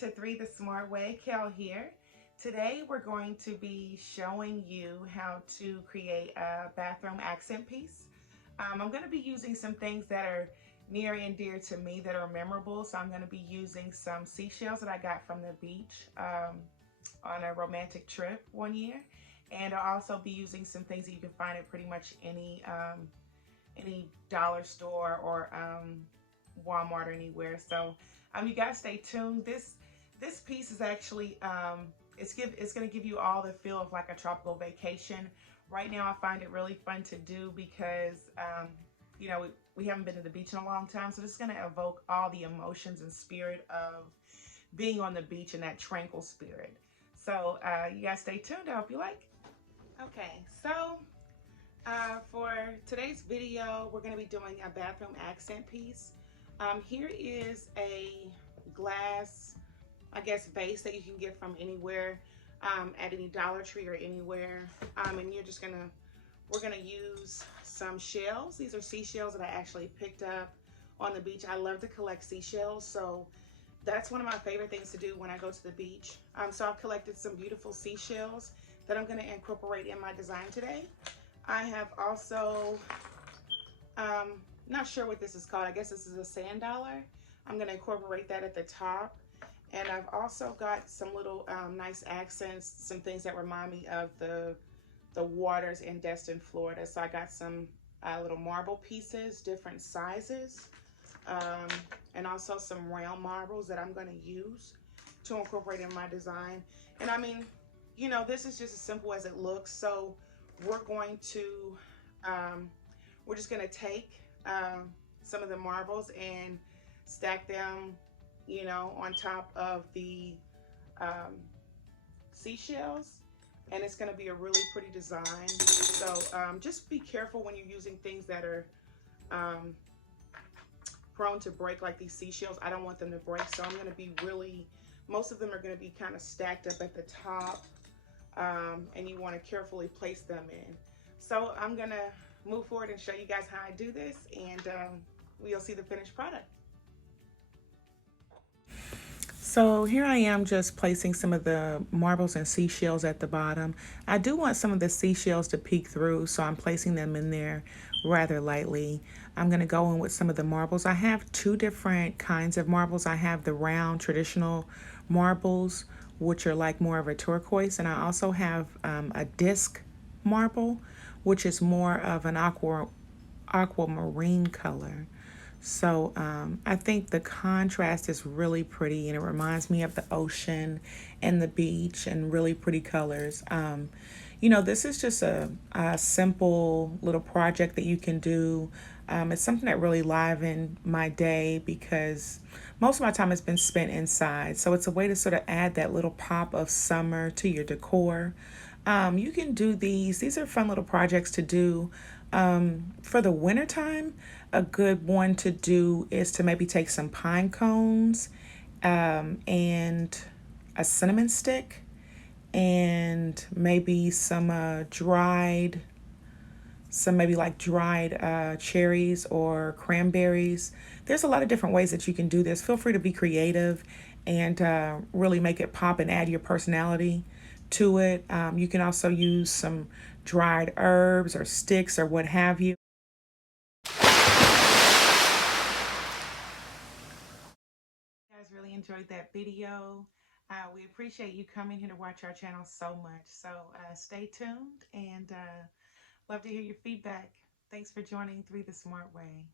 to 3 the Smart Way. Kel here. Today we're going to be showing you how to create a bathroom accent piece. I'm going to be using some things that are near and dear to me that are memorable. So I'm going to be using some seashells that I got from the beach on a romantic trip one year. And I'll also be using some things that you can find at pretty much any dollar store or Walmart or anywhere. So you guys stay tuned. This piece is actually it's going to give you all the feel of like a tropical vacation. Right now I find it really fun to do because you know, we haven't been to the beach in a long time, so this is going to evoke all the emotions and spirit of being on the beach in that tranquil spirit. So you guys stay tuned. I hope you like. Okay, so for today's video, we're going to be doing a bathroom accent piece. Here is a glass, I guess, vase that you can get from anywhere, at any Dollar Tree or anywhere. And we're gonna use some shells. These are seashells that I actually picked up on the beach. I love to collect seashells, so that's one of my favorite things to do when I go to the beach. So I've collected some beautiful seashells that I'm gonna incorporate in my design today. I have also, not sure what this is called. I guess this is a sand dollar. I'm gonna incorporate that at the top. And I've also got some little nice accents, some things that remind me of the waters in Destin, Florida. So I got some little marble pieces, different sizes, and also some round marbles that I'm gonna use to incorporate in my design. And I mean, you know, this is just as simple as it looks. So we're going to, we're just gonna take some of the marbles and stack them, you know, on top of the seashells, and it's going to be a really pretty design. So just be careful when you're using things that are prone to break, like these seashells. I don't want them to break, so I'm going to be really, most of them are going to be kind of stacked up at the top, and you want to carefully place them in. So I'm going to move forward and show you guys how I do this, and we'll see the finished product. So here I am just placing some of the marbles and seashells at the bottom. I do want some of the seashells to peek through, so I'm placing them in there rather lightly. I'm going to go in with some of the marbles. I have two different kinds of marbles. I have the round traditional marbles, which are like more of a turquoise, and I also have a disc marble, which is more of an aquamarine color. So I think the contrast is really pretty, and it reminds me of the ocean and the beach and really pretty colors. You know, this is just a simple little project that you can do. It's something that really livened my day because most of my time has been spent inside. So it's a way to sort of add that little pop of summer to your decor. You can do these. These are fun little projects to do. For the winter time, a good one to do is to maybe take some pine cones and a cinnamon stick and maybe some dried cherries or cranberries. There's a lot of different ways that you can do this. Feel free to be creative and really make it pop and add your personality to it. You can also use some dried herbs or sticks or what have you. You guys really enjoyed that video. We appreciate you coming here to watch our channel so much. So stay tuned, and love to hear your feedback. Thanks for joining 3 the Smart Way.